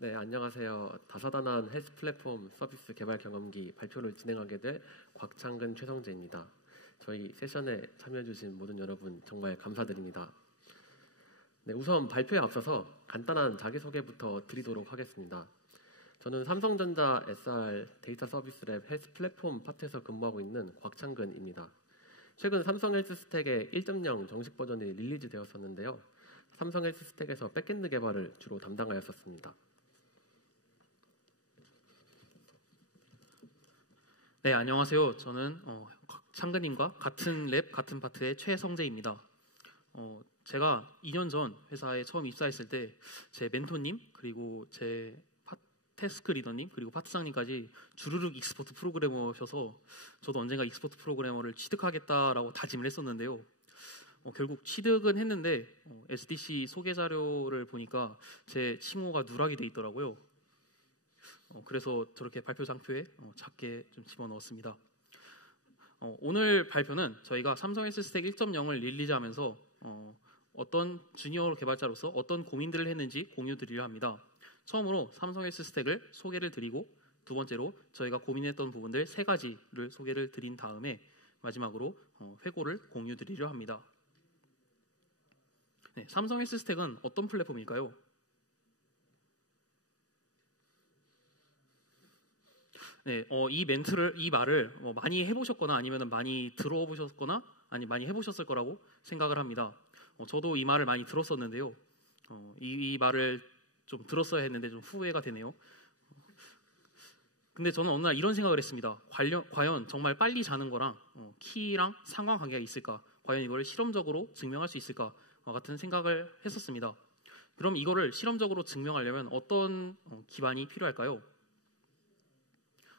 네, 안녕하세요. 다사다난 헬스 플랫폼 서비스 개발 경험기 발표를 진행하게 될 곽창근 최성재입니다. 저희 세션에 참여해주신 모든 여러분 정말 감사드립니다. 네, 우선 발표에 앞서서 간단한 자기소개부터 드리도록 하겠습니다. 저는 삼성전자 SR 데이터 서비스랩 헬스 플랫폼 파트에서 근무하고 있는 곽창근입니다. 최근 삼성 헬스 스택의 1.0 정식 버전이 릴리즈 되었었는데요. 삼성 헬스 스택에서 백엔드 개발을 주로 담당하였었습니다. 네, 안녕하세요. 저는 창근님과 같은 랩, 같은 파트의 최성재입니다. 제가 2년 전 회사에 처음 입사했을 때 제 멘토님, 그리고 제 태스크 리더님, 그리고 파트장님까지 주르륵 익스포트 프로그래머셔서 저도 언젠가 익스포트 프로그래머를 취득하겠다라고 다짐을 했었는데요. 결국 취득은 했는데 SDC 소개 자료를 보니까 제 칭호가 누락이 돼 있더라고요. 그래서 저렇게 발표 장표에 작게 좀 집어넣었습니다. 오늘 발표는 저희가 삼성 헬스 스택 1.0을 릴리즈하면서 어떤 주니어 개발자로서 어떤 고민들을 했는지 공유드리려 합니다. 처음으로 삼성 헬스 스택을 소개를 드리고, 두 번째로 저희가 고민했던 부분들 3가지를 소개를 드린 다음에 마지막으로 회고를 공유드리려 합니다. 네, 삼성 헬스 스택은 어떤 플랫폼일까요? 네, 이 말을 많이 해보셨거나 아니면 많이 들어보셨거나 많이 해보셨을 거라고 생각을 합니다. 저도 이 말을 많이 들었었는데요. 이 말을 좀 들었어야 했는데 좀 후회가 되네요. 근데 저는 어느 날 이런 생각을 했습니다. 과연 정말 빨리 자는 거랑 키랑 상관관계가 있을까? 과연 이걸 실험적으로 증명할 수 있을까? 같은 생각을 했었습니다. 그럼 이거를 실험적으로 증명하려면 어떤 기반이 필요할까요?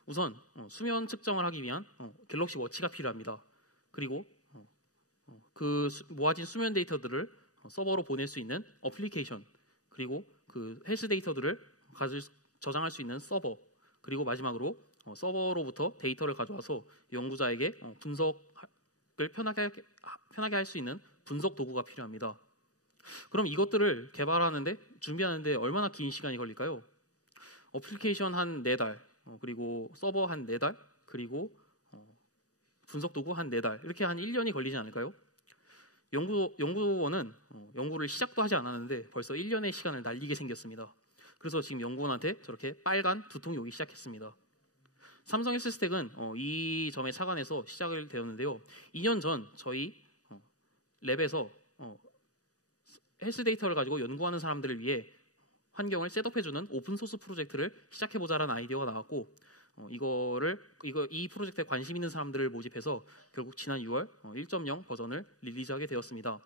우선 수면 측정을 하기 위한 갤럭시 워치가 필요합니다. 그리고 그 모아진 수면 데이터들을 서버로 보낼 수 있는 어플리케이션, 그리고 그 헬스 데이터들을 저장할 수 있는 서버, 그리고 마지막으로 서버로부터 데이터를 가져와서 연구자에게 분석을 편하게 할 수 있는 분석 도구가 필요합니다. 그럼 이것들을 개발하는데, 준비하는데 얼마나 긴 시간이 걸릴까요? 어플리케이션 한 4달, 그리고 서버 한 4달, 그리고 분석 도구 한 4달, 이렇게 한 1년이 걸리지 않을까요? 연구원은 연구를 시작도 하지 않았는데 벌써 1년의 시간을 날리게 생겼습니다. 그래서 지금 연구원한테 저렇게 빨간 두통이 오기 시작했습니다. 삼성 헬스 스택은 이 점에 착안해서 시작을 되었는데요. 2년 전 저희 랩에서 헬스 데이터를 가지고 연구하는 사람들을 위해 환경을 셋업해주는 오픈소스 프로젝트를 시작해보자라는 아이디어가 나왔고, 이 프로젝트에 관심 있는 사람들을 모집해서 결국 지난 6월 1.0 버전을 릴리즈하게 되었습니다.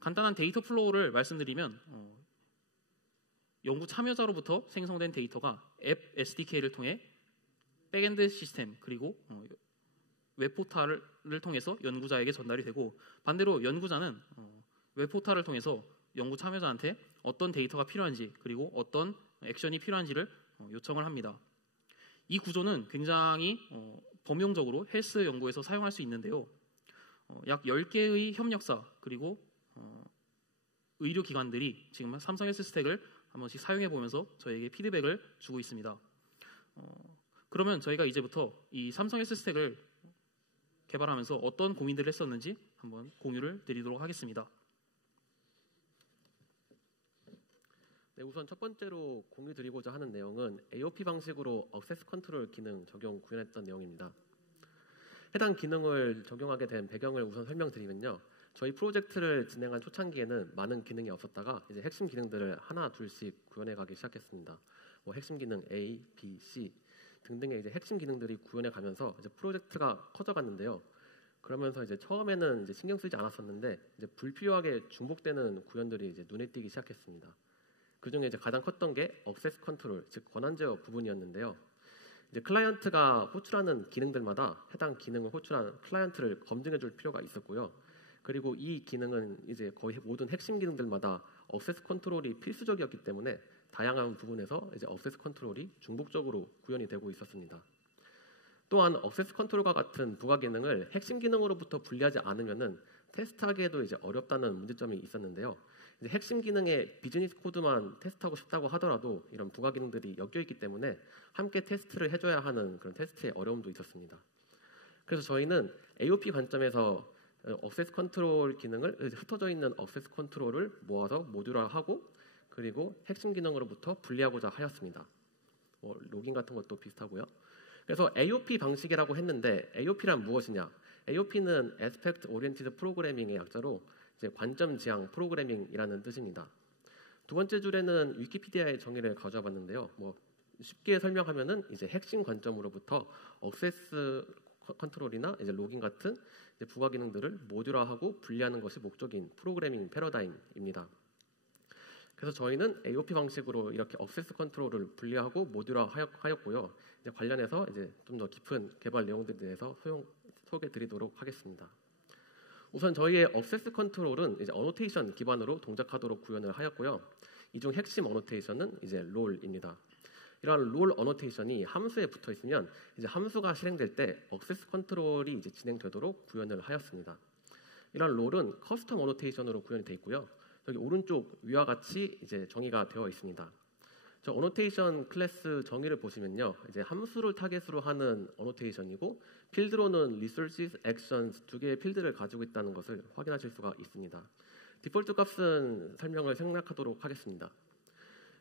간단한 데이터 플로우를 말씀드리면, 연구 참여자로부터 생성된 데이터가 앱 SDK를 통해 백엔드 시스템, 그리고 웹포탈을 통해서 연구자에게 전달이 되고, 반대로 연구자는 웹포탈을 통해서 연구 참여자한테 어떤 데이터가 필요한지, 그리고 어떤 액션이 필요한지를 요청을 합니다. 이 구조는 굉장히 범용적으로 헬스 연구에서 사용할 수 있는데요. 약 10개의 협력사, 그리고 의료기관들이 지금 삼성 헬스 스택을 한 번씩 사용해 보면서 저희에게 피드백을 주고 있습니다. 그러면 저희가 이제부터 이 삼성 헬스 스택을 개발하면서 어떤 고민들을 했었는지 한번 공유를 드리도록 하겠습니다. 네, 우선 첫 번째로 공유드리고자 하는 내용은 AOP 방식으로 액세스 컨트롤 기능 적용 구현했던 내용입니다. 해당 기능을 적용하게 된 배경을 우선 설명드리면요. 저희 프로젝트를 진행한 초창기에는 많은 기능이 없었다가 이제 핵심 기능들을 하나 둘씩 구현해가기 시작했습니다. 핵심 기능 A, B, C 등등의 이제 핵심 기능들이 구현해가면서 이제 프로젝트가 커져갔는데요. 그러면서 이제 처음에는 이제 신경 쓰지 않았었는데 이제 불필요하게 중복되는 구현들이 이제 눈에 띄기 시작했습니다. 그 중에 이제 가장 컸던 게 액세스 컨트롤, 즉 권한 제어 부분이었는데요. 이제 클라이언트가 호출하는 기능들마다 해당 기능을 호출한 클라이언트를 검증해줄 필요가 있었고요. 그리고 이 기능은 이제 거의 모든 핵심 기능들마다 액세스 컨트롤이 필수적이었기 때문에 다양한 부분에서 이제 액세스 컨트롤이 중복적으로 구현이 되고 있었습니다. 또한 액세스 컨트롤과 같은 부가 기능을 핵심 기능으로부터 분리하지 않으면은 테스트하기에도 이제 어렵다는 문제점이 있었는데요. 이제 핵심 기능의 비즈니스 코드만 테스트하고 싶다고 하더라도 이런 부가 기능들이 엮여 있기 때문에 함께 테스트를 해줘야 하는 그런 테스트의 어려움도 있었습니다. 그래서 저희는 AOP 관점에서 액세스 컨트롤 기능을 흩어져 있는 액세스 컨트롤을 모아서 모듈화하고 그리고 핵심 기능으로부터 분리하고자 하였습니다. 로깅 같은 것도 비슷하고요. 그래서 AOP 방식이라고 했는데 AOP란 무엇이냐? AOP는 Aspect Oriented Programming의 약자로 이제 관점 지향 프로그래밍이라는 뜻입니다. 두 번째 줄에는 위키피디아의 정의를 가져와 봤는데요. 쉽게 설명하면은 이제 핵심 관점으로부터 액세스 컨트롤이나 이제 로깅 같은 이제 부가 기능들을 모듈화하고 분리하는 것이 목적인 프로그래밍 패러다임입니다. 그래서 저희는 AOP 방식으로 이렇게 액세스 컨트롤을 분리하고 모듈화하였고요. 이제 관련해서 이제 좀 더 깊은 개발 내용들에 대해서 소개드리도록 하겠습니다. 우선 저희의 액세스 컨트롤은 이제 어노테이션 기반으로 동작하도록 구현을 하였고요. 이 중 핵심 어노테이션은 이제 롤입니다. 이러한 롤 어노테이션이 함수에 붙어 있으면 이제 함수가 실행될 때 액세스 컨트롤이 이제 진행되도록 구현을 하였습니다. 이러한 롤은 커스텀 어노테이션으로 구현이 되어 있고요. 여기 오른쪽 위와 같이 이제 정의가 되어 있습니다. 저 어노테이션 클래스 정의를 보시면요, 이제 함수를 타겟으로 하는 어노테이션이고 필드로는 resources, actions 두 개의 필드를 가지고 있다는 것을 확인하실 수가 있습니다. 디폴트 값은 설명을 생략하도록 하겠습니다.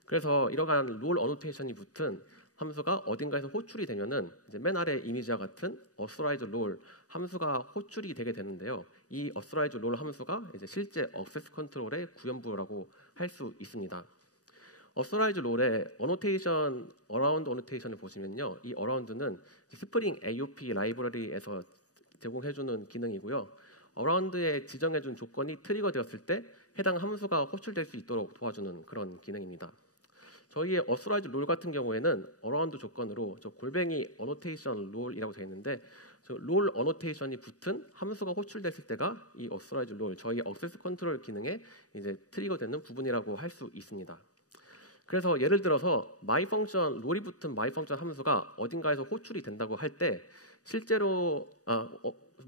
그래서 이러한 롤 어노테이션이 붙은 함수가 어딘가에서 호출이 되면은 이제 맨 아래 이미지와 같은 authorize 롤 함수가 호출이 되게 되는데요. 이 authorize 롤 함수가 이제 실제 액세스 컨트롤의 구현부라고 할 수 있습니다. authorize 롤의 annotation, around annotation을 보시면요, 이 around는 스프링 AOP 라이브러리에서 제공해주는 기능이고요. around에 지정해준 조건이 트리거 되었을 때 해당 함수가 호출될 수 있도록 도와주는 그런 기능입니다. 저희의 authorize 롤 같은 경우에는 around 조건으로 저 골뱅이 annotation 롤이라고 되어 있는데 저 롤 annotation이 붙은 함수가 호출됐을 때가 이 authorize 롤 저희 액세스 컨트롤 기능에 이제 트리거되는 부분이라고 할 수 있습니다. 그래서 예를 들어서 my function 롤이 붙은 my function 함수가 어딘가에서 호출이 된다고 할 때 실제로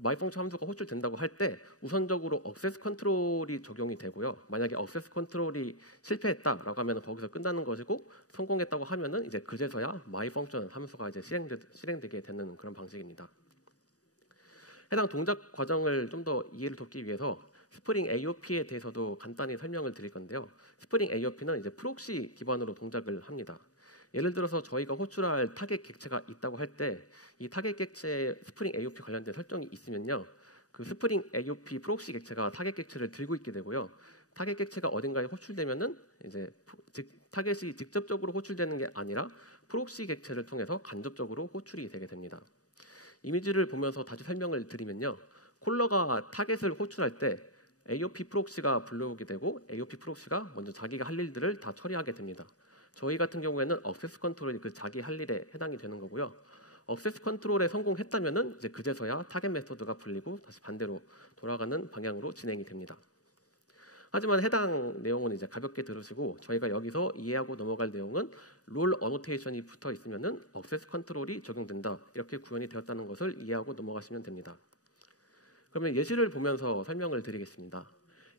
my function 함수가 호출된다고 할 때 우선적으로 액세스 컨트롤이 적용이 되고요. 만약에 액세스 컨트롤이 실패했다라고 하면 거기서 끝나는 것이고 성공했다고 하면은 이제 그제서야 my function 함수가 이제 실행되게 되는 그런 방식입니다. 해당 동작 과정을 좀 더 이해를 돕기 위해서 스프링 AOP에 대해서도 간단히 설명을 드릴 건데요. 스프링 AOP는 이제 프록시 기반으로 동작을 합니다. 예를 들어서 저희가 호출할 타겟 객체가 있다고 할 때 이 타겟 객체에 스프링 AOP 관련된 설정이 있으면요, 그 스프링 AOP 프록시 객체가 타겟 객체를 들고 있게 되고요. 타겟 객체가 어딘가에 호출되면은 이제 타겟이 직접적으로 호출되는 게 아니라 프록시 객체를 통해서 간접적으로 호출이 되게 됩니다. 이미지를 보면서 다시 설명을 드리면요, 콜러가 타겟을 호출할 때 AOP 프록시가 불러오게 되고 AOP 프록시가 먼저 자기가 할 일들을 다 처리하게 됩니다. 저희 같은 경우에는 액세스 컨트롤이 그 자기 할 일에 해당이 되는 거고요. 액세스 컨트롤에 성공했다면은 이제 그제서야 타겟 메소드가 불리고 다시 반대로 돌아가는 방향으로 진행이 됩니다. 하지만 해당 내용은 이제 가볍게 들으시고 저희가 여기서 이해하고 넘어갈 내용은 롤 어노테이션이 붙어 있으면은 액세스 컨트롤이 적용된다 이렇게 구현이 되었다는 것을 이해하고 넘어가시면 됩니다. 그러면 예시를 보면서 설명을 드리겠습니다.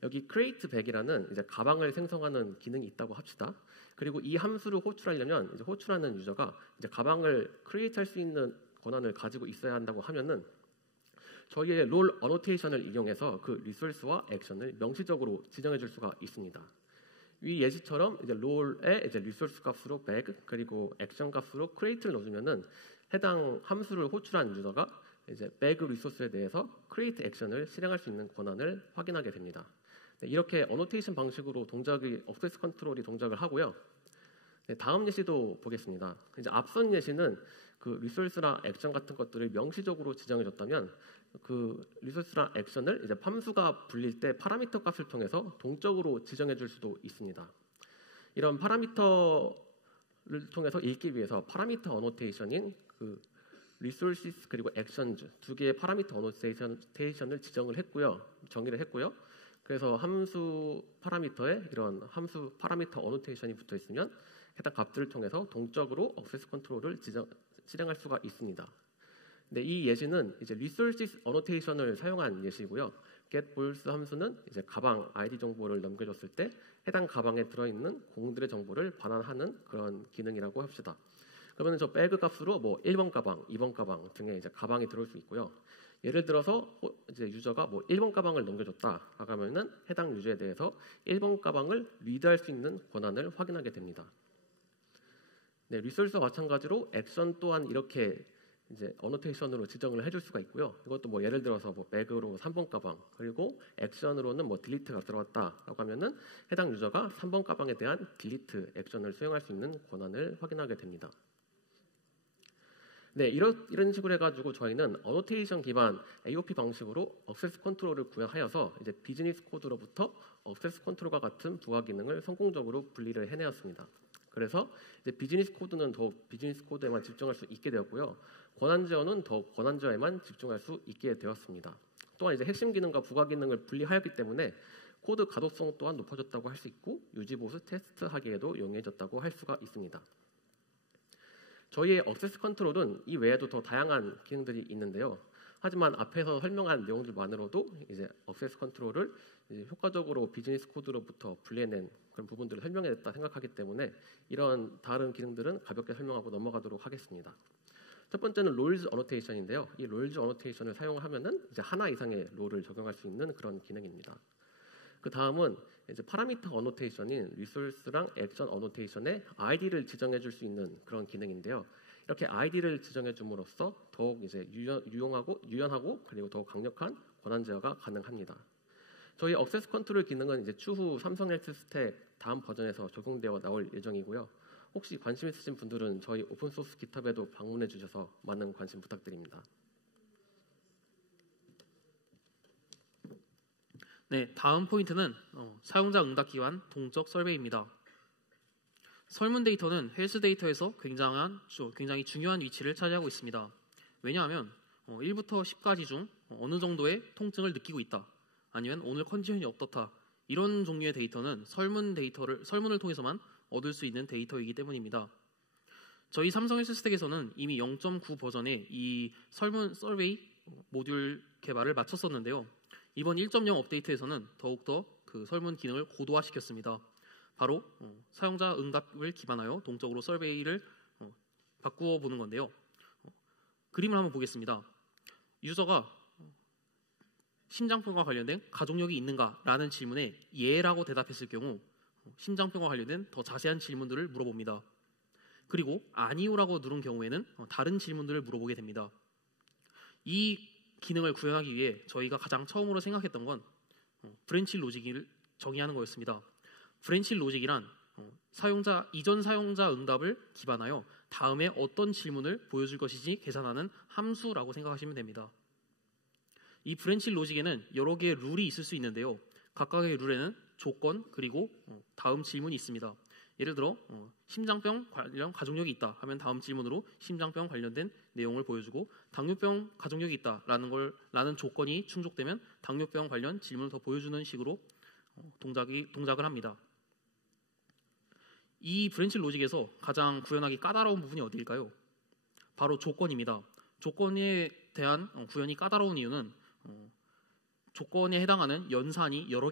여기 create bag이라는 이제 가방을 생성하는 기능이 있다고 합시다. 그리고 이 함수를 호출하려면 이제 호출하는 유저가 이제 가방을 create 할 수 있는 권한을 가지고 있어야 한다고 하면은 저희의 롤 어노테이션을 이용해서 그 리소스와 액션을 명시적으로 지정해 줄 수가 있습니다. 위 예시처럼 이제 롤에 이제 리소스 값으로 bag 그리고 액션 값으로 create를 넣어주면은 해당 함수를 호출한 유저가 이제 bag 리소스에 대해서 create 액션을 실행할 수 있는 권한을 확인하게 됩니다. 이렇게 어노테이션 방식으로 동작이 액세스 컨트롤이 동작을 하고요. 다음 예시도 보겠습니다. 이제 앞선 예시는 그 리소스나 액션 같은 것들을 명시적으로 지정해줬다면 그 리소스나 액션을 이제 함수가 불릴 때 파라미터 값을 통해서 동적으로 지정해줄 수도 있습니다. 이런 파라미터를 통해서 읽기 위해서 파라미터 어노테이션인 그 resources 그리고 actions 두 개의 파라미터 어노테이션을 정의를 했고요. 그래서 함수 파라미터에 이런 함수 파라미터 어노테이션이 붙어 있으면 해당 값들을 통해서 동적으로 액세스 컨트롤을 실행할 수가 있습니다. 네, 이 예시는 이제 resources annotation을 사용한 예시고요. getBols 함수는 이제 가방 ID 정보를 넘겨줬을 때 해당 가방에 들어있는 공들의 정보를 반환하는 그런 기능이라고 합시다. 그러면 저 배그 값으로 뭐 1번 가방, 2번 가방 등의 이제 가방이 들어올 수 있고요. 예를 들어서 이제 유저가 뭐 1번 가방을 넘겨줬다라고 하면은 해당 유저에 대해서 1번 가방을 리드할 수 있는 권한을 확인하게 됩니다. 네, 리소스와 마찬가지로 액션 또한 이렇게 이제 어노테이션으로 지정을 해줄 수가 있고요. 이것도 뭐 예를 들어서 뭐 백으로 3번 가방 그리고 액션으로는 뭐 딜리트가 들어갔다라고 하면은 해당 유저가 3번 가방에 대한 딜리트 액션을 수행할 수 있는 권한을 확인하게 됩니다. 네, 이런 식으로 해가지고 저희는 어노테이션 기반 AOP 방식으로 액세스 컨트롤을 구현하여서 이제 비즈니스 코드로부터 액세스 컨트롤과 같은 부가 기능을 성공적으로 분리를 해내었습니다. 그래서 이제 비즈니스 코드는 더욱 비즈니스 코드에만 집중할 수 있게 되었고요. 권한 제어는 더욱 권한 제어에만 집중할 수 있게 되었습니다. 또한 이제 핵심 기능과 부가 기능을 분리하였기 때문에 코드 가독성 또한 높아졌다고 할 수 있고 유지 보수 테스트하기에도 용이해졌다고 할 수가 있습니다. 저희의 액세스 컨트롤은 이 외에도 더 다양한 기능들이 있는데요. 하지만 앞에서 설명한 내용들만으로도 이제 액세스 컨트롤을 이제 효과적으로 비즈니스 코드로부터 분리해낸 그런 부분들을 설명했다 생각하기 때문에 이런 다른 기능들은 가볍게 설명하고 넘어가도록 하겠습니다. 첫 번째는 롤즈 어노테이션인데요. 이 롤즈 어노테이션을 사용하면은 이제 하나 이상의 롤을 적용할 수 있는 그런 기능입니다. 그 다음은 이제 파라미터 어노테이션인 리소스랑 액션 어노테이션에 ID를 지정해 줄 수 있는 그런 기능인데요. 이렇게 ID를 지정해 줌으로써 더욱 이제 유연하고 그리고 더욱 강력한 권한 제어가 가능합니다. 저희 액세스 컨트롤 기능은 이제 추후 삼성 헬스 스택 다음 버전에서 적용되어 나올 예정이고요. 혹시 관심 있으신 분들은 저희 오픈소스 깃허브에도 방문해 주셔서 많은 관심 부탁드립니다. 네, 다음 포인트는 사용자 응답 기반 동적 설베이입니다. 설문 데이터는 헬스 데이터에서 굉장히 중요한 위치를 차지하고 있습니다. 왜냐하면 1부터 10까지 중 어느 정도의 통증을 느끼고 있다, 아니면 오늘 컨디션이 어떻다, 이런 종류의 데이터는 설문을 통해서만 얻을 수 있는 데이터이기 때문입니다. 저희 삼성 헬스 스택에서는 이미 0.9 버전의 이 설문 서베이 모듈 개발을 마쳤었는데요. 이번 1.0 업데이트에서는 더욱더 그 설문 기능을 고도화시켰습니다. 바로 사용자 응답을 기반하여 동적으로 서베이를 바꾸어 보는 건데요. 그림을 한번 보겠습니다. 유저가 심장병과 관련된 가족력이 있는가라는 질문에 예라고 대답했을 경우 심장병과 관련된 더 자세한 질문들을 물어봅니다. 그리고 아니요라고 누른 경우에는 다른 질문들을 물어보게 됩니다. 이 기능을 구현하기 위해 저희가 가장 처음으로 생각했던 건 브랜치 로직을 정의하는 거였습니다. 브랜치 로직이란 이전 사용자 응답을 기반하여 다음에 어떤 질문을 보여줄 것인지 계산하는 함수라고 생각하시면 됩니다. 이 브랜치 로직에는 여러 개의 룰이 있을 수 있는데요. 각각의 룰에는 조건 그리고 다음 질문이 있습니다. 예를 들어 심장병 관련 가족력이 있다 하면 다음 질문으로 심장병 관련된 내용을 보여주고, 당뇨병 가족력이 있다라는 조건이 충족되면 당뇨병 관련 질문을 더 보여주는 식으로 동작을 합니다. 이 브랜치 로직에서 가장 구현하기 까다로운 부분이 어디일까요? 바로 조건입니다. 조건에 대한 구현이 까다로운 이유는 조건에 해당하는 연산이 여러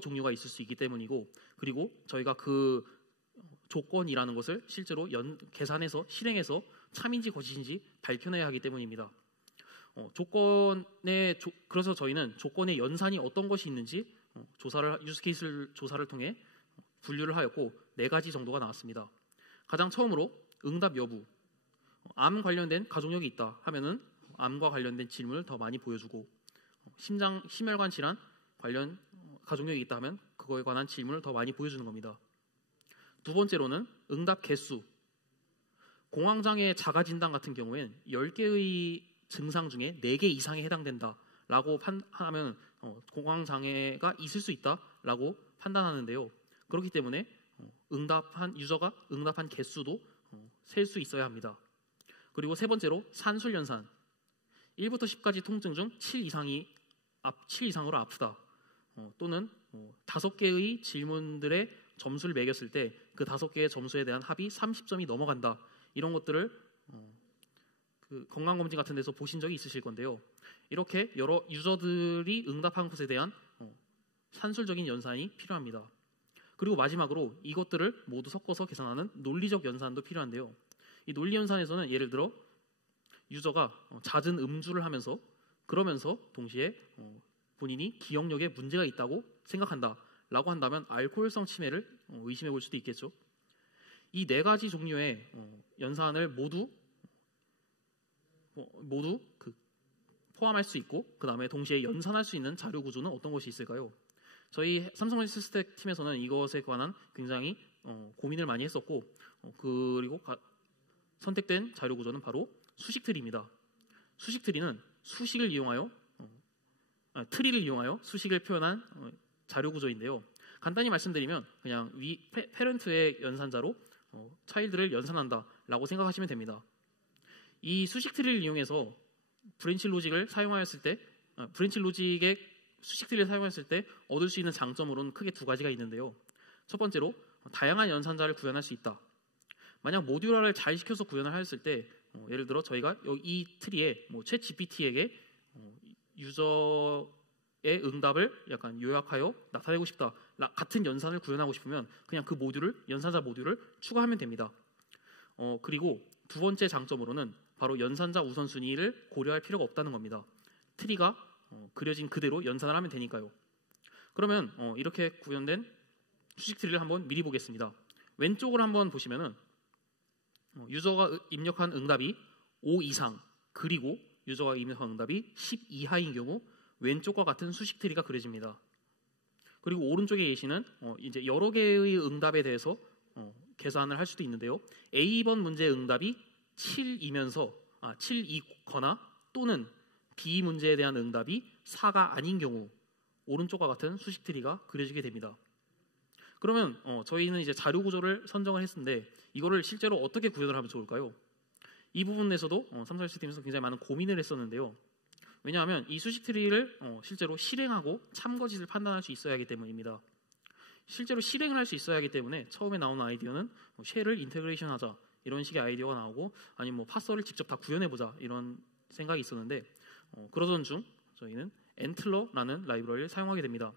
종류가 있을 수 있기 때문이고, 그리고 저희가 그 조건이라는 것을 실제로 계산해서 실행해서 참인지 거짓인지 밝혀내야 하기 때문입니다. 그래서 저희는 조건의 연산이 어떤 것이 있는지 유즈케이스 조사를 통해 분류를 하였고 4가지 정도가 나왔습니다. 가장 처음으로 응답 여부, 암 관련된 가족력이 있다 하면은 암과 관련된 질문을 더 많이 보여주고, 심혈관 질환 관련 가족력이 있다 하면 그거에 관한 질문을 더 많이 보여주는 겁니다. 두 번째로는 응답 개수. 공황장애 자가 진단 같은 경우엔 10개의 증상 중에 4개 이상에 해당된다라고 하면 공황장애가 있을 수 있다라고 판단하는데요. 그렇기 때문에 유저가 응답한 개수도 셀 수 있어야 합니다. 그리고 세 번째로 산술연산. 1부터 10까지 통증 중 7 이상으로 아프다. 또는 5개의 질문들의 점수를 매겼을 때 그 5개의 점수에 대한 합이 30점이 넘어간다. 이런 것들을 그 건강검진 같은 데서 보신 적이 있으실 건데요. 이렇게 여러 유저들이 응답한 것에 대한 산술적인 연산이 필요합니다. 그리고 마지막으로 이것들을 모두 섞어서 계산하는 논리적 연산도 필요한데요. 이 논리 연산에서는 예를 들어 유저가 잦은 음주를 하면서 그러면서 동시에 본인이 기억력에 문제가 있다고 생각한다라고 한다면 알코올성 치매를 의심해 볼 수도 있겠죠. 이 네 가지 종류의 연산을 모두 포함할 수 있고 그 다음에 동시에 연산할 수 있는 자료 구조는 어떤 것이 있을까요? 저희 삼성 헬스스택 팀에서는 이것에 관한 굉장히 고민을 많이 했었고 그리고 선택된 자료 구조는 바로 수식트리입니다. 수식트리는 수식을 이용하여 트리를 이용하여 수식을 표현한 자료 구조인데요. 간단히 말씀드리면 그냥 위 페런트의 연산자로 차일드를 연산한다라고 생각하시면 됩니다. 이 수식 트리를 이용해서 브랜치 로직을 사용하였을 때 브랜치 로직의 수식 트리를 사용했을 때 얻을 수 있는 장점으로는 크게 두 가지가 있는데요. 첫 번째로 다양한 연산자를 구현할 수 있다. 만약 모듈화를 잘 시켜서 구현을 하였을 때 예를 들어 저희가 이 트리에 챗 GPT에게 유저의 응답을 약간 요약하여 나타내고 싶다. 같은 연산을 구현하고 싶으면 그냥 그 연산자 모듈을 추가하면 됩니다. 그리고 두 번째 장점으로는 바로 연산자 우선순위를 고려할 필요가 없다는 겁니다. 트리가 그려진 그대로 연산을 하면 되니까요. 그러면 이렇게 구현된 수식 트리를 한번 미리 보겠습니다. 왼쪽을 한번 보시면은 유저가 입력한 응답이 5 이상 그리고 유저가 입력한 응답이 10 이하인 경우 왼쪽과 같은 수식 트리가 그려집니다. 그리고 오른쪽에 계시는 이제 여러 개의 응답에 대해서 계산을 할 수도 있는데요. A번 문제의 응답이 7이거나 또는 B 문제에 대한 응답이 4가 아닌 경우 오른쪽과 같은 수식 트리가 그려지게 됩니다. 그러면 저희는 이제 자료 구조를 선정을 했는데 이거를 실제로 어떻게 구현을 하면 좋을까요? 이 부분에서도 삼성 시스템에서 굉장히 많은 고민을 했었는데요. 왜냐하면 이 수식 트리를 실제로 실행하고 참거짓을 판단할 수 있어야 하기 때문입니다. 실제로 실행을 할 수 있어야 하기 때문에 처음에 나오는 아이디어는 쉘을 인테그레이션 하자 이런 식의 아이디어가 나오고 아니면 파서를 직접 다 구현해보자 이런 생각이 있었는데 그러던 중 저희는 엔틀러라는 라이브러리를 사용하게 됩니다.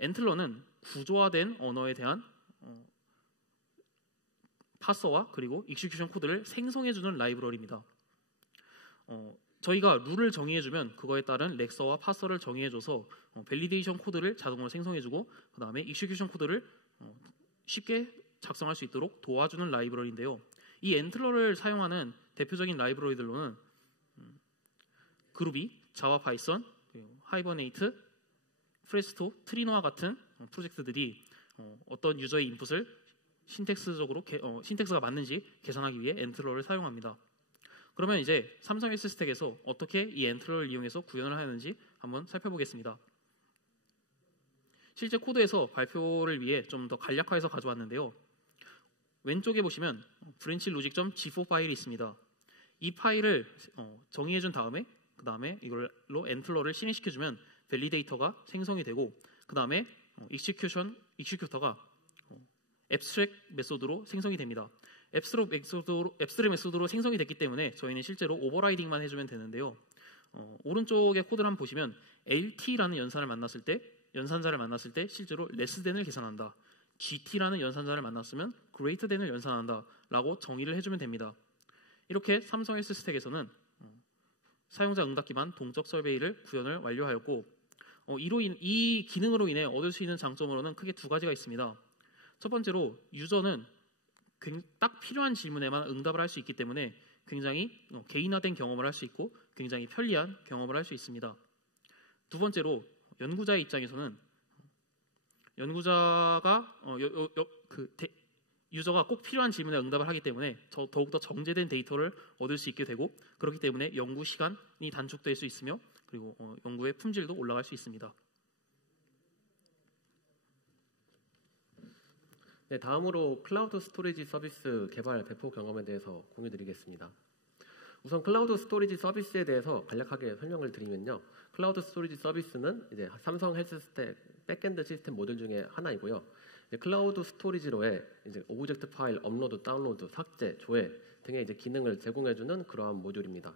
엔틀러는 구조화된 언어에 대한 파서와 그리고 익스큐션 코드를 생성해주는 라이브러리입니다. 저희가 룰을 정의해주면 그거에 따른 렉서와 파서를 정의해줘서 밸리데이션 코드를 자동으로 생성해주고 그 다음에 익스큐션 코드를 쉽게 작성할 수 있도록 도와주는 라이브러리인데요. 이 엔틀러를 사용하는 대표적인 라이브러리들로는 그루비, 자와 파이썬, 하이버네이트, 프레스토, 트리노와 같은 프로젝트들이 어떤 유저의 인풋을 신텍스가 맞는지 계산하기 위해 엔틀러를 사용합니다. 그러면 이제 삼성 헬스스택에서 어떻게 이 엔틀러를 이용해서 구현을 하는지 한번 살펴보겠습니다. 실제 코드에서 발표를 위해 좀 더 간략화해서 가져왔는데요. 왼쪽에 보시면 브랜치 로직.g4 파일이 있습니다. 이 파일을 정의해준 다음에 그 다음에 이걸로 엔틀러를 실행시켜주면 밸리데이터가 생성이 되고 그 다음에 익스큐터가 앱스트랙 메소드로 생성이 됩니다. 앱스트랙 메소드로 생성이 됐기 때문에 저희는 실제로 오버라이딩만 해주면 되는데요. 오른쪽의 코드를 한번 보시면 LT라는 연산자를 만났을 때 실제로 less than을 계산한다. GT라는 연산자를 만났으면 greater than을 연산한다 라고 정의를 해주면 됩니다. 이렇게 삼성 헬스스택에서는 사용자 응답 기반 동적 설베이를 구현을 완료하였고 이 기능으로 인해 얻을 수 있는 장점으로는 크게 두 가지가 있습니다. 첫 번째로 유저는 딱 필요한 질문에만 응답을 할 수 있기 때문에 굉장히 개인화된 경험을 할 수 있고 굉장히 편리한 경험을 할 수 있습니다. 두 번째로 연구자의 입장에서는 연구자가 유저가 꼭 필요한 질문에 응답을 하기 때문에 더욱더 정제된 데이터를 얻을 수 있게 되고 그렇기 때문에 연구 시간이 단축될 수 있으며 그리고 연구의 품질도 올라갈 수 있습니다. 네, 다음으로 클라우드 스토리지 서비스 개발 배포 경험에 대해서 공유드리겠습니다. 우선 클라우드 스토리지 서비스에 대해서 간략하게 설명을 드리면요. 클라우드 스토리지 서비스는 이제 삼성 헬스스택 백엔드 시스템 모듈 중에 하나이고요. 클라우드 스토리지로의 이제 오브젝트 파일 업로드, 다운로드, 삭제, 조회 등의 이제 기능을 제공해주는 그러한 모듈입니다.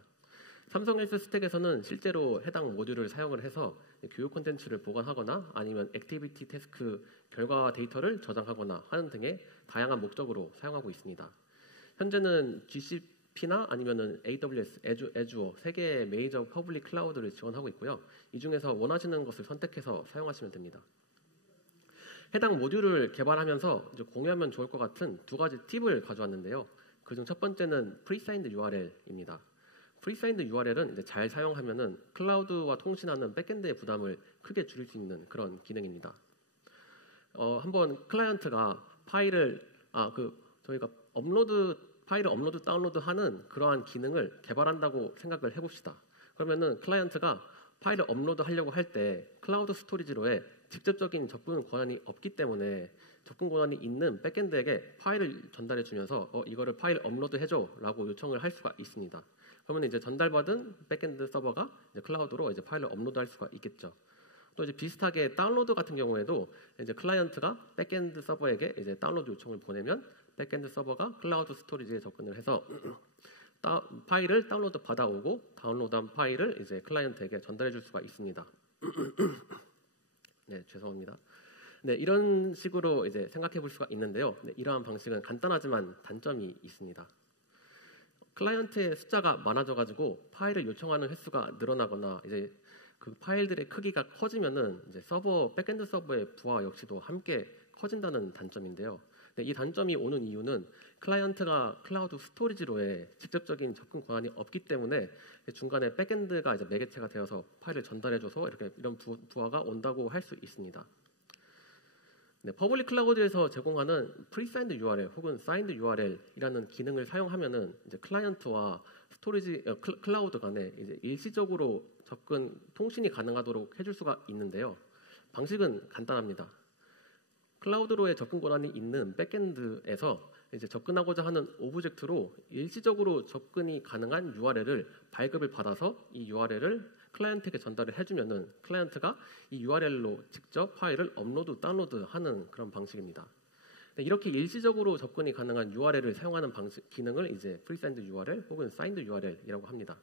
삼성 헬스 스택에서는 실제로 해당 모듈을 사용을 해서 교육 콘텐츠를 보관하거나 아니면 액티비티 태스크 결과 데이터를 저장하거나 하는 등의 다양한 목적으로 사용하고 있습니다. 현재는 GCP나 아니면은 AWS, 애주어 세 개의 메이저 퍼블릭 클라우드를 지원하고 있고요. 이 중에서 원하시는 것을 선택해서 사용하시면 됩니다. 해당 모듈을 개발하면서 이제 공유하면 좋을 것 같은 두 가지 팁을 가져왔는데요. 그중 첫 번째는 프리사인드 URL입니다. 프리사인드 URL은 이제 잘 사용하면은 클라우드와 통신하는 백엔드의 부담을 크게 줄일 수 있는 그런 기능입니다. 한번 클라이언트가 저희가 파일을 업로드 다운로드하는 그러한 기능을 개발한다고 생각을 해봅시다. 그러면은 클라이언트가 파일을 업로드하려고 할 때 클라우드 스토리지로에 직접적인 접근 권한이 없기 때문에 접근 권한이 있는 백엔드에게 파일을 전달해 주면서 이거를 파일 업로드해줘라고 요청을 할 수가 있습니다. 그러면 이제 전달받은 백엔드 서버가 이제 클라우드로 이제 파일을 업로드할 수가 있겠죠. 또 이제 비슷하게 다운로드 같은 경우에도 이제 클라이언트가 백엔드 서버에게 이제 다운로드 요청을 보내면 백엔드 서버가 클라우드 스토리지에 접근을 해서 파일을 다운로드 받아오고 다운로드한 파일을 이제 클라이언트에게 전달해 줄 수가 있습니다. 네, 죄송합니다. 네, 이런 식으로 이제 생각해 볼 수가 있는데요. 네, 이러한 방식은 간단하지만 단점이 있습니다. 클라이언트의 숫자가 많아져가지고 파일을 요청하는 횟수가 늘어나거나 이제 그 파일들의 크기가 커지면은 이제 백엔드 서버의 부하 역시도 함께 커진다는 단점인데요. 네, 이 단점이 오는 이유는 클라이언트가 클라우드 스토리지로에 직접적인 접근 권한이 없기 때문에 중간에 백엔드가 이제 매개체가 되어서 파일을 전달해줘서 이런 부하가 온다고 할 수 있습니다. 네, 퍼블릭 클라우드에서 제공하는 프리사인드 URL 혹은 사인드 URL이라는 기능을 사용하면은 이제 클라이언트와 클라우드 간에 이제 일시적으로 접근 통신이 가능하도록 해줄 수가 있는데요. 방식은 간단합니다. 클라우드로의 접근 권한이 있는 백엔드에서 이제 접근하고자 하는 오브젝트로 일시적으로 접근이 가능한 URL을 발급을 받아서 이 URL을 클라이언트에게 전달을 해주면은 클라이언트가 이 URL로 직접 파일을 업로드, 다운로드하는 그런 방식입니다. 이렇게 일시적으로 접근이 가능한 URL을 사용하는 기능을 이제 프리사인드 URL 혹은 사인드 URL이라고 합니다.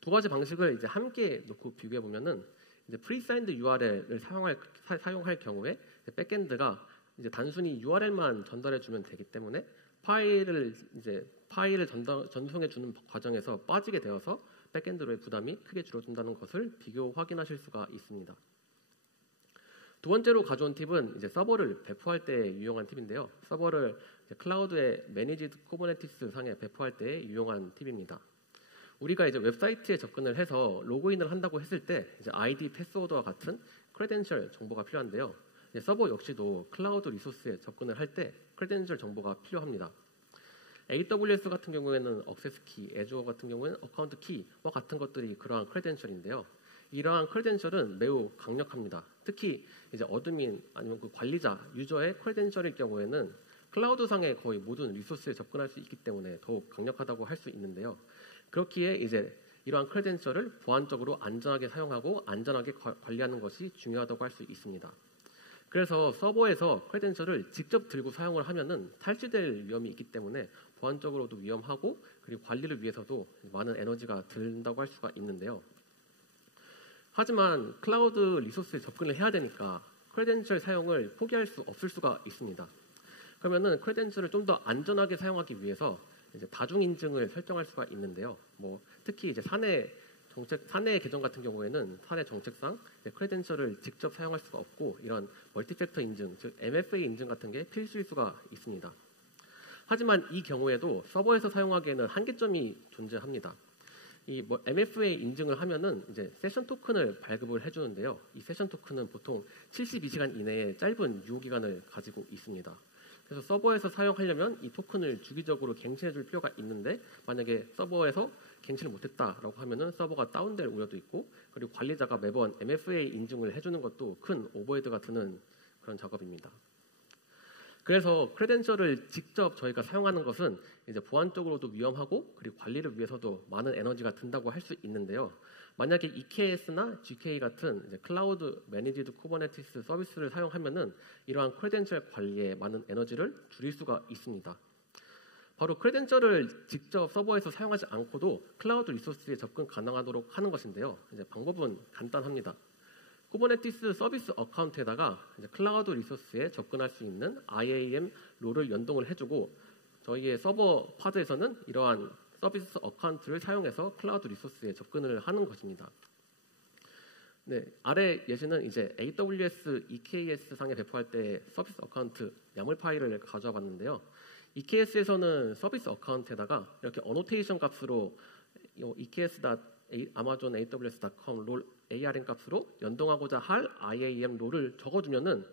두 가지 방식을 이제 함께 놓고 비교해 보면은 이제 프리사인드 URL을 사용할 경우에 백엔드가 이제 단순히 URL만 전달해 주면 되기 때문에 파일을 전송해 주는 과정에서 빠지게 되어서 백엔드로의 부담이 크게 줄어든다는 것을 비교 확인하실 수가 있습니다. 두 번째로 가져온 팁은 이제 서버를 배포할 때 유용한 팁인데요. 서버를 클라우드의 매니지드 쿠버네티스 상에 배포할 때 유용한 팁입니다. 우리가 이제 웹사이트에 접근을 해서 로그인을 한다고 했을 때 이제 아이디, 패스워드와 같은 크레덴셜 정보가 필요한데요. 서버 역시도 클라우드 리소스에 접근을 할 때 크레덴셜 정보가 필요합니다. AWS 같은 경우에는 액세스 키, 애주어 같은 경우에는 어카운트 키와 같은 것들이 그러한 크레덴셜인데요. 이러한 크레덴셜은 매우 강력합니다. 특히 이제 어드민 아니면 그 관리자, 유저의 크레덴셜일 경우에는 클라우드상의 거의 모든 리소스에 접근할 수 있기 때문에 더욱 강력하다고 할 수 있는데요. 그렇기에 이제 이러한 크레덴셜을 보안적으로 안전하게 사용하고 안전하게 관리하는 것이 중요하다고 할 수 있습니다. 그래서 서버에서 크레덴셜을 직접 들고 사용을 하면은 탈취될 위험이 있기 때문에 보안적으로도 위험하고 그리고 관리를 위해서도 많은 에너지가 든다고 할 수가 있는데요. 하지만 클라우드 리소스에 접근을 해야 되니까 크레덴셜 사용을 포기할 수 없을 수가 있습니다. 그러면은 크레덴셜을 좀 더 안전하게 사용하기 위해서 이제 다중 인증을 설정할 수가 있는데요. 특히 이제 사내 계정 같은 경우에는 사내 정책상 크레덴셜을 직접 사용할 수가 없고 이런 멀티팩터 인증, 즉 MFA 인증 같은 게 필수일 수가 있습니다. 하지만 이 경우에도 서버에서 사용하기에는 한계점이 존재합니다. MFA 인증을 하면은 이제 세션 토큰을 발급을 해주는데요. 이 세션 토큰은 보통 72시간 이내에 짧은 유효 기간을 가지고 있습니다. 그래서 서버에서 사용하려면 이 토큰을 주기적으로 갱신해 줄 필요가 있는데 만약에 서버에서 갱신을 못했다라고 하면은 서버가 다운될 우려도 있고 그리고 관리자가 매번 MFA 인증을 해주는 것도 큰 오버헤드가 드는 그런 작업입니다. 그래서 크레덴셜을 직접 저희가 사용하는 것은 이제 보안적으로도 위험하고 그리고 관리를 위해서도 많은 에너지가 든다고 할 수 있는데요. 만약에 EKS나 GK 같은 이제 클라우드 매니지드 쿠버네티스 서비스를 사용하면은 이러한 크레덴셜 관리에 많은 에너지를 줄일 수가 있습니다. 바로 크레덴셜을 직접 서버에서 사용하지 않고도 클라우드 리소스에 접근 가능하도록 하는 것인데요. 이제 방법은 간단합니다. 쿠버네티스 서비스 어카운트에다가 이제 클라우드 리소스에 접근할 수 있는 IAM 롤을 연동을 해주고 저희의 서버 파드에서는 이러한 서비스 어카운트를 사용해서 클라우드 리소스에 접근을 하는 것입니다. 네, 아래 예시는 이제 AWS EKS 상에 배포할 때 서비스 어카운트 야물 파일을 가져와 봤는데요. EKS에서는 서비스 어카운트에다가 이렇게 어노테이션 값으로 eks.amazon.aws.com 롤 ARN 값으로 연동하고자 할 IAM 롤을 적어주면은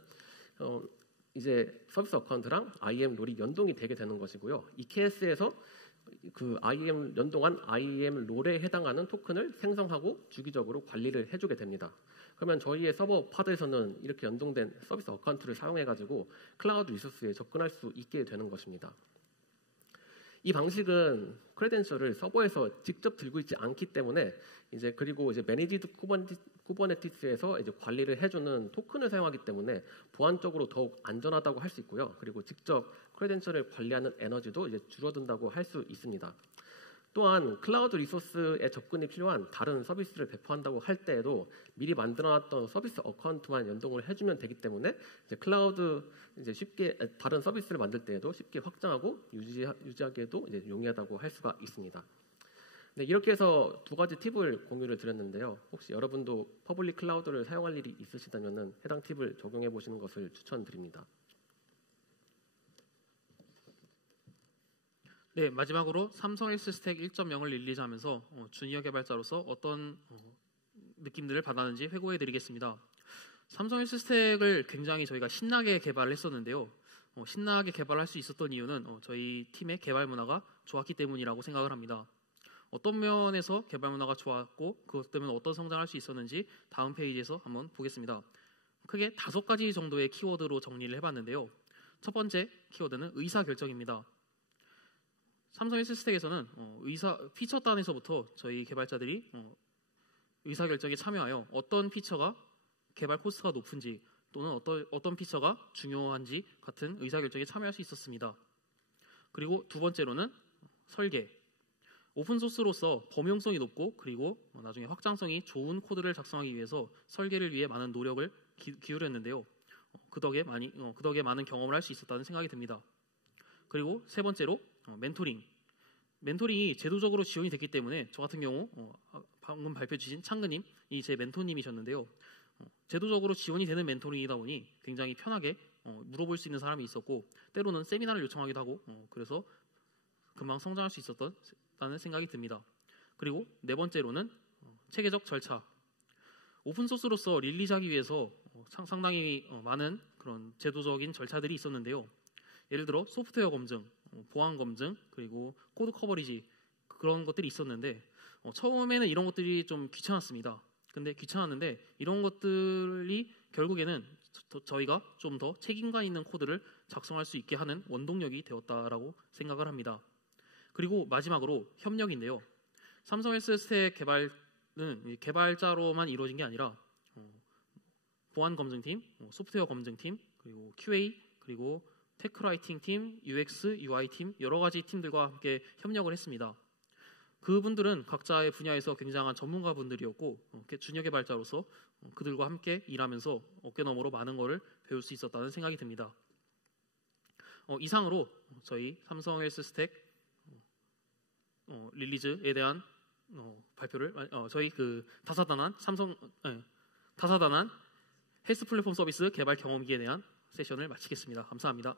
이제 서비스 어카운트랑 IAM 롤이 연동이 되게 되는 것이고요. EKS에서 그 IAM 연동한 IAM 롤에 해당하는 토큰을 생성하고 주기적으로 관리를 해주게 됩니다. 그러면 저희의 서버 파드에서는 이렇게 연동된 서비스 어카운트를 사용해가지고 클라우드 리소스에 접근할 수 있게 되는 것입니다. 이 방식은 크레덴셜을 서버에서 직접 들고 있지 않기 때문에 그리고 매니지드 쿠버네티스에서 관리를 해주는 토큰을 사용하기 때문에 보안적으로 더욱 안전하다고 할 수 있고요. 그리고 직접 크레덴셜을 관리하는 에너지도 줄어든다고 할 수 있습니다. 또한 클라우드 리소스에 접근이 필요한 다른 서비스를 배포한다고 할 때에도 미리 만들어놨던 서비스 어카운트만 연동을 해주면 되기 때문에 클라우드 쉽게 다른 서비스를 만들 때에도 쉽게 확장하고 유지하기에도 용이하다고 할 수가 있습니다. 네, 이렇게 해서 두 가지 팁을 공유를 드렸는데요. 혹시 여러분도 퍼블릭 클라우드를 사용할 일이 있으시다면 해당 팁을 적용해 보시는 것을 추천드립니다. 네, 마지막으로 삼성 헬스 스택 1.0을 릴리즈하면서 주니어 개발자로서 어떤 느낌들을 받았는지 회고해 드리겠습니다. 삼성 헬스 스택을 굉장히 저희가 신나게 개발을 했었는데요. 신나게 개발할 수 있었던 이유는 저희 팀의 개발 문화가 좋았기 때문이라고 생각을 합니다. 어떤 면에서 개발 문화가 좋았고 그것 때문에 어떤 성장할 수 있었는지 다음 페이지에서 한번 보겠습니다. 크게 5가지 정도의 키워드로 정리를 해봤는데요. 첫 번째 키워드는 의사결정입니다. 삼성 헬스스택에서는 피처단에서부터 저희 개발자들이 의사결정에 참여하여 어떤 피처가 개발 코스트가 높은지 또는 어떤 피처가 중요한지 같은 의사결정에 참여할 수 있었습니다. 그리고 두 번째로는 설계. 오픈소스로서 범용성이 높고 그리고 나중에 확장성이 좋은 코드를 작성하기 위해서 설계를 위해 많은 노력을 기울였는데요. 그 덕에 많은 경험을 할 수 있었다는 생각이 듭니다. 그리고 세 번째로 멘토링. 멘토링이 제도적으로 지원이 됐기 때문에 저 같은 경우 방금 발표 주신 창근님이 제 멘토님이셨는데요. 제도적으로 지원이 되는 멘토링이다 보니 굉장히 편하게 물어볼 수 있는 사람이 있었고 때로는 세미나를 요청하기도 하고 그래서 금방 성장할 수 있었다는 생각이 듭니다. 그리고 네 번째로는 체계적 절차. 오픈소스로서 릴리즈하기 위해서 상당히 많은 그런 제도적인 절차들이 있었는데요. 예를 들어 소프트웨어 검증, 보안 검증, 그리고 코드 커버리지 그런 것들이 있었는데 처음에는 이런 것들이 좀 귀찮았습니다. 근데 귀찮았는데 이런 것들이 결국에는 저희가 좀 더 책임감 있는 코드를 작성할 수 있게 하는 원동력이 되었다라고 생각을 합니다. 그리고 마지막으로 협력인데요. 삼성 헬스스택 개발은 개발자로만 이루어진 게 아니라 보안 검증팀, 소프트웨어 검증팀, 그리고 QA, 그리고 테크라이팅 팀, UX, UI 팀 여러 가지 팀들과 함께 협력을 했습니다. 그분들은 각자의 분야에서 굉장한 전문가분들이었고 주니어 개발자로서 그들과 함께 일하면서 어깨너머로 많은 것을 배울 수 있었다는 생각이 듭니다. 이상으로 저희 삼성 헬스스택 릴리즈에 대한 발표를 저희 다사다난 헬스 플랫폼 서비스 개발 경험기에 대한 세션을 마치겠습니다. 감사합니다.